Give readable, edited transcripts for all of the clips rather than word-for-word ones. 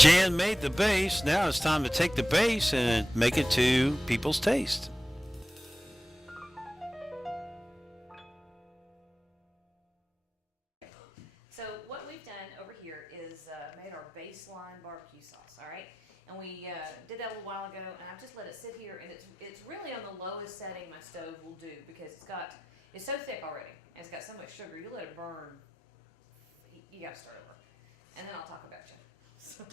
Jan made the base. Now it's time to take the base and make it to people's taste. So what we've done over here is made our baseline barbecue sauce, all right? And we did that a little while ago, and I've just let it sit here, and it's really on the lowest setting my stove will do because it's so thick already, and it's got so much sugar. You let it burn, you gotta start over, and then I'll talk about you. So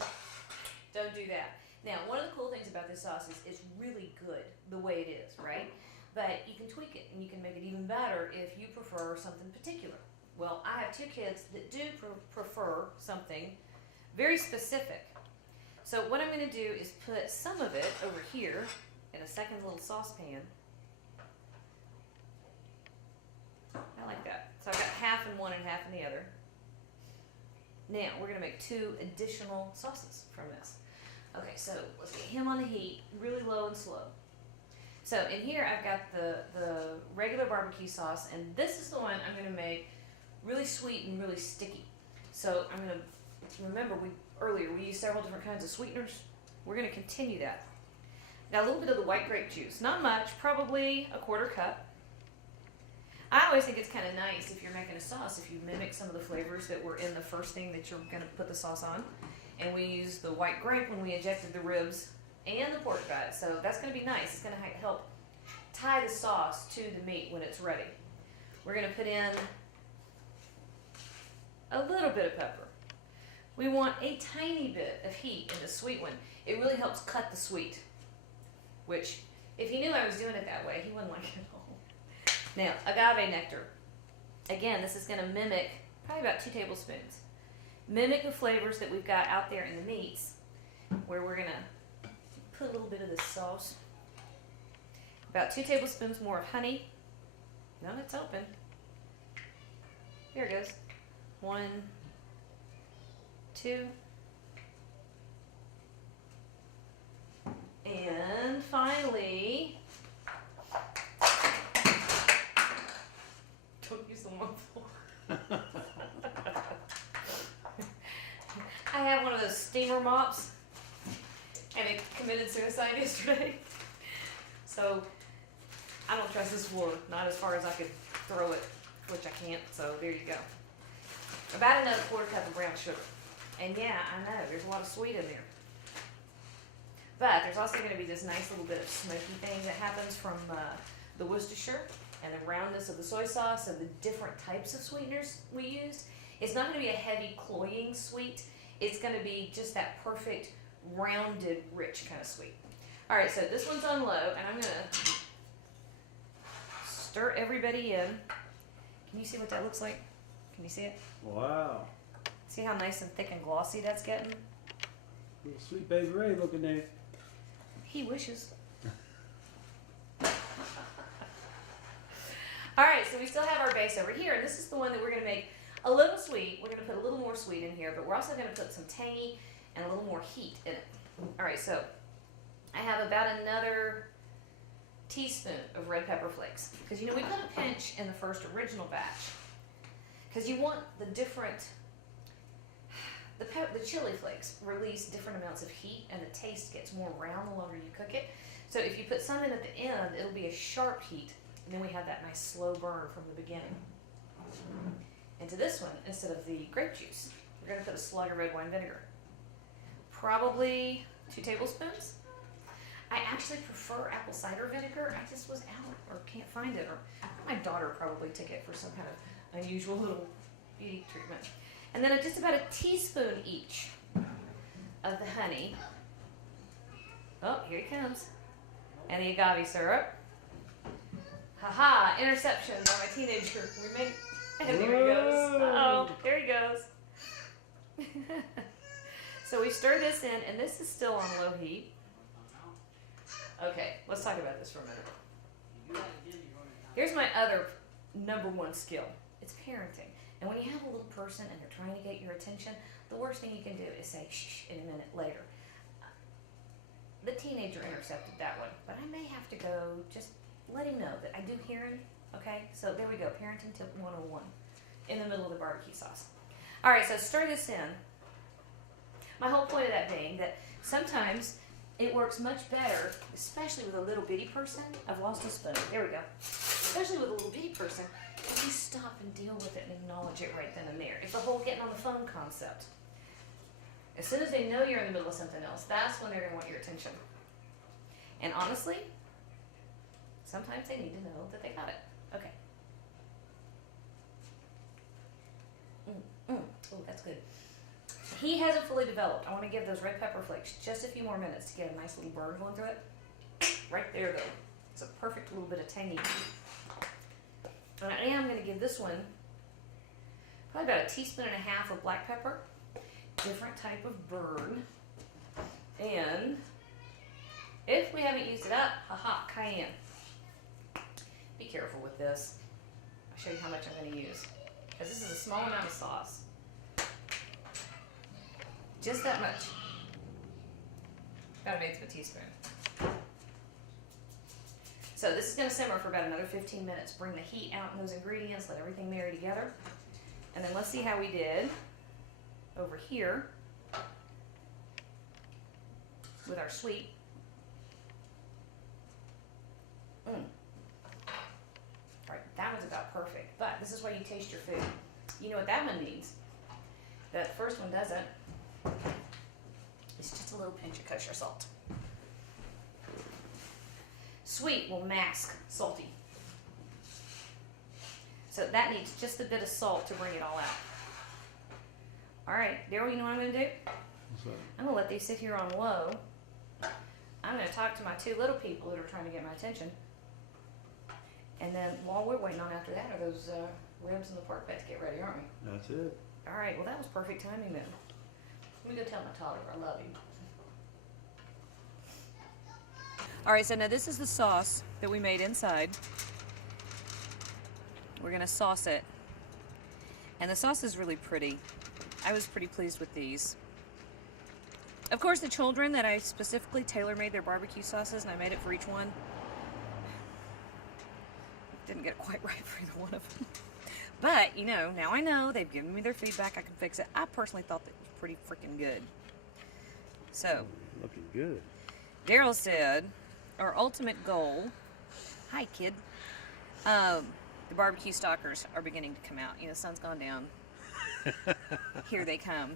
don't do that. Now, one of the cool things about this sauce is it's really good the way it is, right? But you can tweak it, and you can make it even better if you prefer something particular. Well, I have two kids that do prefer something very specific. So what I'm going to do is put some of it over here in a second little saucepan. I like that. So I've got half in one and half in the other. Now we're going to make 2 additional sauces from this. Okay, so let's get him on the heat, really low and slow. So in here I've got the regular barbecue sauce, and this is the one I'm going to make really sweet and really sticky. So I'm going to, remember earlier we used several different kinds of sweeteners. We're going to continue that. Got a little bit of the white grape juice, not much, probably a 1/4 cup. I always think it's kind of nice if you're making a sauce, if you mimic some of the flavors that were in the first thing that you're going to put the sauce on. And we used the white grape when we ejected the ribs and the pork fat, so that's going to be nice. It's going to help tie the sauce to the meat when it's ready. We're going to put in a little bit of pepper. We want a tiny bit of heat in the sweet one. It really helps cut the sweet, which if he knew I was doing it that way, he wouldn't like it at all. Now, agave nectar. Again, this is going to mimic probably about 2 tablespoons. Mimic the flavors that we've got out there in the meats, where we're going to put a little bit of this sauce. About 2 tablespoons more of honey. No, it's open. Here it goes. 1, 2. And finally, don't use the one floor. I have one of those steamer mops, and it committed suicide yesterday. So I don't trust this floor, not as far as I could throw it, which I can't, so there you go. About another 1/4 cup of brown sugar. And yeah, I know, there's a lot of sweet in there. But there's also going to be this nice little bit of smoky thing that happens from the Worcestershire and the roundness of the soy sauce and the different types of sweeteners we used. It's not going to be a heavy, cloying sweet. It's going to be just that perfect, rounded, rich kind of sweet. All right, so this one's on low, and I'm going to stir everybody in. Can you see what that looks like? Can you see it? Wow. See how nice and thick and glossy that's getting? Little sweet baby Ray looking there. He wishes. All right, so we still have our base over here, and this is the one that we're going to make a little sweet. We're going to put a little more sweet in here, but we're also going to put some tangy and a little more heat in it. All right, so I have about another teaspoon of red pepper flakes, because you know we put a pinch in the first original batch, because you want the different, the chili flakes release different amounts of heat, and the taste gets more round the longer you cook it. So if you put some in at the end, it'll be a sharp heat, and then we have that nice slow burn from the beginning. Into this one, instead of the grape juice, we're going to put a slug of red wine vinegar. Probably 2 tablespoons. I actually prefer apple cider vinegar. I just was out or can't find it, or my daughter probably took it for some kind of unusual little beauty treatment. And then just about a teaspoon each of the honey. Oh, here he comes. And the agave syrup. Haha, interception by my teenager. We made, and there he goes. Oh, there he goes. So we stir this in, and this is still on low heat. Okay, let's talk about this for a minute. Here's my other #1 skill. It's parenting. And when you have a little person and they're trying to get your attention, the worst thing you can do is say shh in a minute later. The teenager intercepted that one, but I may have to go just let him know that I do hear him. Okay, so there we go, parenting tip 101 in the middle of the barbecue sauce. All right, so stir this in. My whole point of that being that sometimes it works much better, especially with a little bitty person. I've lost a spoon. There we go. Especially with a little bitty person, if you stop and deal with it and acknowledge it right then and there. It's the whole getting on the phone concept. As soon as they know you're in the middle of something else, that's when they're going to want your attention. And honestly, sometimes they need to know that they got it. Okay. Oh, that's good. He hasn't fully developed. I want to give those red pepper flakes just a few more minutes to get a nice little burn going through it. Right there, though. It's a perfect little bit of tangy. And I am going to give this one probably about 1.5 teaspoons of black pepper. Different type of burn. And if we haven't used it up, haha, cayenne. Be careful with this. I'll show you how much I'm going to use. Because this is a small amount of sauce. Just that much. About 1/8 teaspoon. So this is going to simmer for about another 15 minutes. Bring the heat out in those ingredients, let everything marry together. And then let's see how we did over here with our sweet. Alright, that one's about perfect. But this is why you taste your food. You know what that one needs? That first one doesn't. It's just a little pinch of kosher salt. Sweet will mask salty. So that needs just a bit of salt to bring it all out. Alright, Daryl, you know what I'm going to do? What's that? I'm going to let these sit here on low. I'm going to talk to my 2 little people that are trying to get my attention. And then while we're waiting on after that are those ribs and the pork fat to get ready, aren't we? That's it. Alright, well that was perfect timing then. Let me go tell my toddler I love him. Alright, so now this is the sauce that we made inside. We're going to sauce it. And the sauce is really pretty. I was pretty pleased with these. Of course, the children that I specifically tailor-made their barbecue sauces, and I made it for each one. Didn't get it quite right for either one of them. But, you know, now I know. They've given me their feedback. I can fix it. I personally thought that was pretty freaking good. So. Looking good. Daryl said, our ultimate goal. Hi, kid. The barbecue stalkers are beginning to come out. You know, the sun's gone down. Here they come.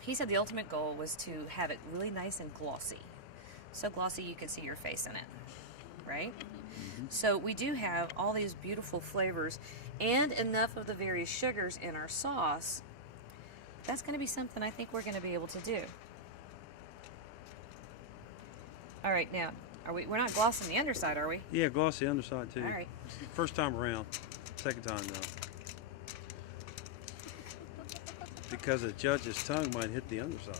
He said the ultimate goal was to have it really nice and glossy. So glossy you can see your face in it. Right? So we do have all these beautiful flavors and enough of the various sugars in our sauce. That's going to be something I think we're going to be able to do. All right, now, we're not glossing the underside, are we? Yeah, glossy underside too. All right. First time around. Second time though. Because a judge's tongue might hit the underside.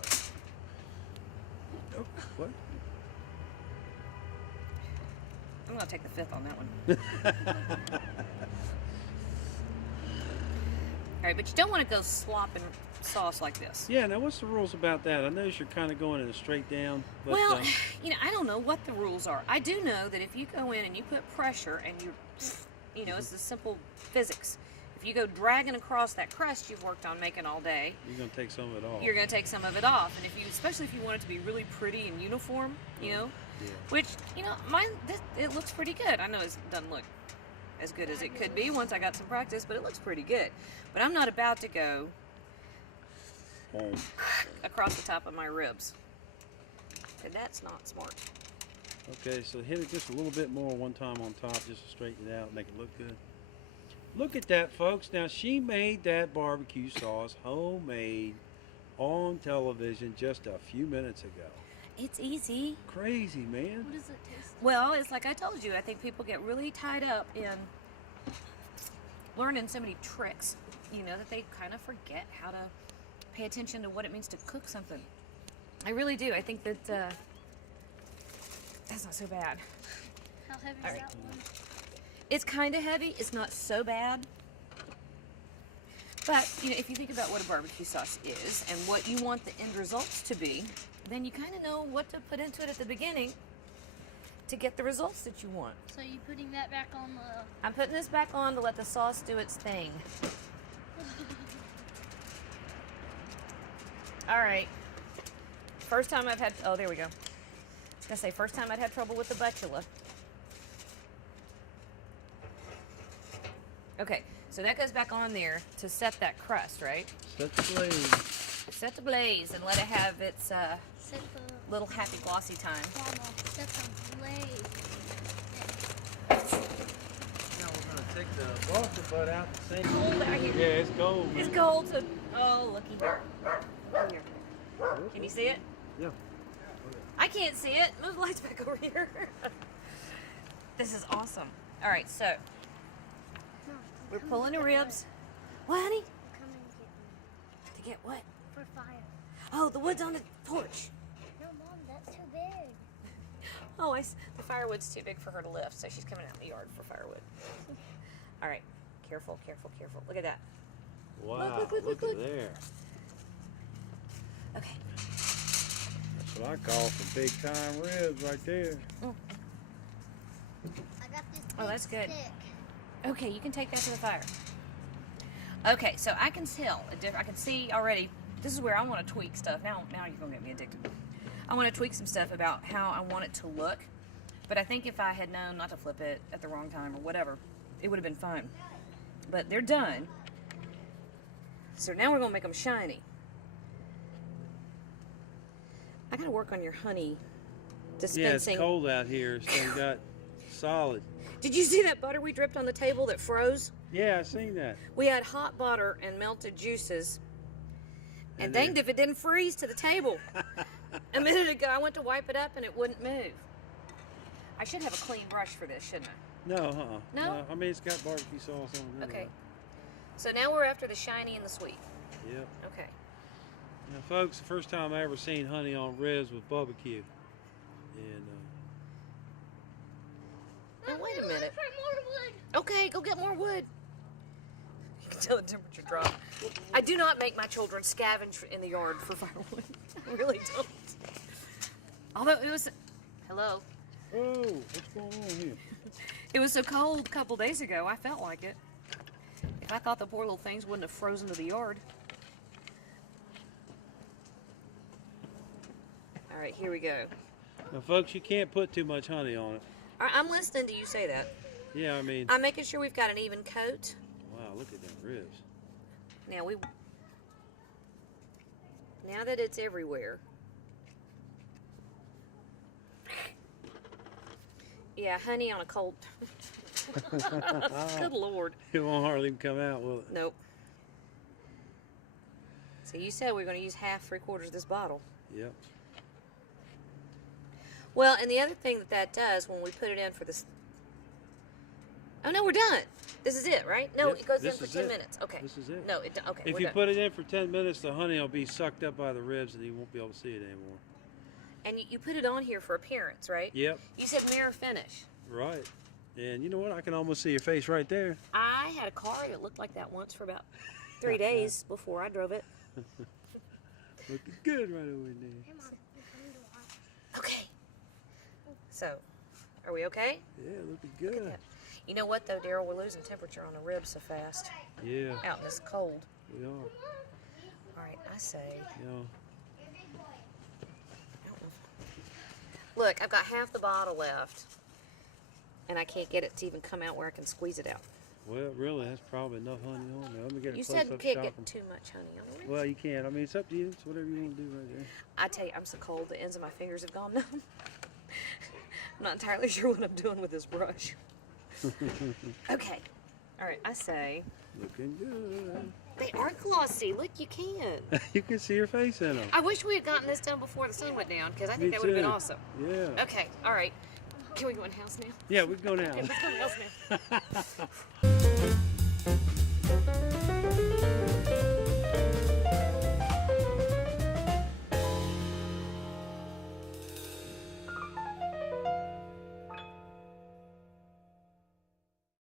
Oh, what? I'm going to take the 5th on that one. All right, but you don't want to go slopping sauce like this. Yeah, now what's the rules about that? I notice you're kind of going in a straight down. But, well, you know, I don't know what the rules are. I do know that if you go in and you put pressure and you know, it's the simple physics. If you go dragging across that crust you've worked on making all day, you're going to take some of it off. You're going to take some of it off. And if you, especially if you want it to be really pretty and uniform, you know, yeah. Which, you know, mine, it looks pretty good. I know it doesn't look as good as it could be once I got some practice, but it looks pretty good. But I'm not about to go across the top of my ribs. And that's not smart. Okay, so hit it just a little bit more one time on top just to straighten it out, make it look good. Look at that, folks. Now, she made that barbecue sauce homemade on television just a few minutes ago. It's easy. Crazy, man. What does it taste like? Well, it's like I told you. I think people get really tied up in learning so many tricks, you know, that they kind of forget how to pay attention to what it means to cook something. I really do. I think that that's not so bad. How heavy All is right. that one? It's kind of heavy. It's not so bad. But, you know, if you think about what a barbecue sauce is and what you want the end results to be, then you kind of know what to put into it at the beginning to get the results that you want. So you putting that back on the... I'm putting this back on to let the sauce do its thing. All right. First time I've had, oh, there we go. I was gonna say, first time I'd had trouble with the butula. Okay, so that goes back on there to set that crust, right? Set the blaze. Set the blaze and let it have its Set the little happy glossy time. Mama, set the blaze. Now we're gonna take the Boston butt out and sink. Cold out here. Yeah, it's cold. Man. It's cold, so, oh, looky here. Come here. Can you see it? Yeah. I can't see it. Move the lights back over here. This is awesome. All right, so we're pulling the ribs. What, honey? Come and get me. To get what? For fire. Oh, the wood's on the porch. No, Mom, that's too big. Oh, the firewood's too big for her to lift, so she's coming out in the yard for firewood. All right, careful, careful, careful. Look at that. Wow, Look. at there. Okay. That's what I call some big time ribs right there. I got this Oh, that's big good. stick. Okay, you can take that to the fire. Okay, so I can tell I can see already. This is where I want to tweak stuff. Now you're gonna get me addicted. I want to tweak some stuff about how I want it to look. But I think if I had known not to flip it at the wrong time or whatever, it would have been fine. But they're done. So now we're gonna make them shiny. I gotta work on your honey dispensing. Yeah, it's cold out here, so we got solid. Did you see that butter we dripped on the table that froze? Yeah, I seen that. We had hot butter and melted juices. And And danged then- if it didn't freeze to the table. A minute ago, I went to wipe it up and it wouldn't move. I should have a clean brush for this, shouldn't I? No, No? I mean, it's got barbecue sauce on it. Okay. So now we're after the shiny and the sweet. Yep. Okay. Now, folks, the first time I ever seen honey on ribs was barbecue. And Now, wait a minute. For more wood. Okay, go get more wood. You can tell the temperature dropped. I do not make my children scavenge in the yard for firewood. I really don't. Although it was... Hello? whoa, what's going on here? It was so cold a couple days ago, I felt like it. If I thought the poor little things wouldn't have frozen to the yard. All right, here we go. Now, folks, you can't put too much honey on it. All right, I'm listening to you say that. Yeah, I mean, I'm making sure we've got an even coat. wow, look at them ribs. Now that it's everywhere. Yeah, honey on a cold. Good Lord. It won't hardly come out, will it? Nope. So you said we are going to use half, 3/4 of this bottle. Yep. Well, and the other thing that does when we put it in for this... Oh, no, we're done. This is it, right? No, Yep, it goes in this for is 10 it. minutes. Okay. This is it. No, okay, If we're you done. put it in for 10 minutes, the honey will be sucked up by the ribs and you won't be able to see it anymore. And you put it on here for appearance, right? Yep, You said mirror finish. right. And you know what? I can almost see your face right there. I had a car that looked like that once for about 3 days before I drove it. Looking good right over in there. Hey, Mom, you coming to watch? Okay. So, are we okay? Yeah, looking good. You know what, though, Daryl? We're losing temperature on the ribs so fast Yeah, out in this cold. we are. All right, I say... You know, Look, I've got half the bottle left, and I can't get it to even come out where I can squeeze it out. well, really, that's probably enough honey on there. Let me get a You close said you up can't shot. get too much honey on the ribs. Well, you can. I mean, it's up to you. It's whatever you want to do right there. I tell you, I'm so cold, the ends of my fingers have gone numb. I'm not entirely sure what I'm doing with this brush. Okay. All right, I say... Looking good. They are glossy. Look, you can. You can see your face in them. I wish we had gotten this done before the sun went down, because I Me think that would have been too. awesome. Yeah. Okay, all right. Can we go in the house now? Yeah, we can go now. Okay, let's go in the house now.